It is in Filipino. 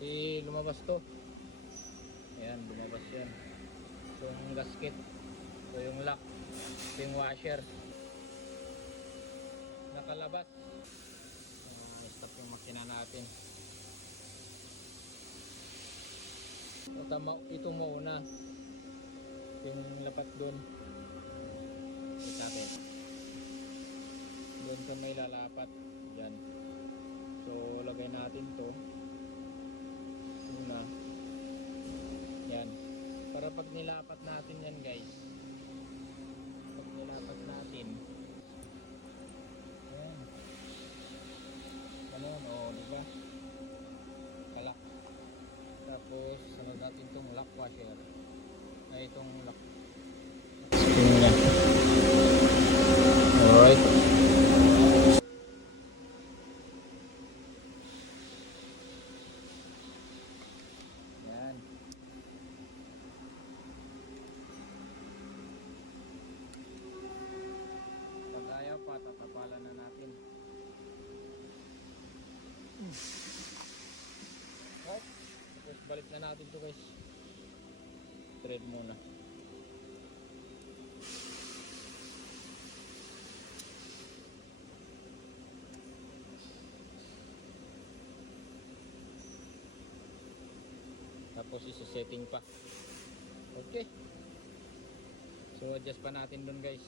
Kasi lumabas to. Ayan, lumabas yan. Ito yung gasket. Ito yung lock. Ito yung washer. Nakalabas. Stop yung makina natin. Ito muna. Yung lapat doon. Ito natin. Doon sa may lalapat. Diyan. So, lagay natin to. Una. Yan. Para pag nilapat natin yan guys. Pag nilapat natin. Ayan. Ganun, o, diba? Kalak. Tapos, sunod natin itong lock washer. Ay, itong lock. Alright. Yan. Pag ayaw pa, tatapalan na natin. Right. Tapos balik na natin to guys. Thread muna. Tapos isa-setting pa. Okay. So adjust pa natin dun guys.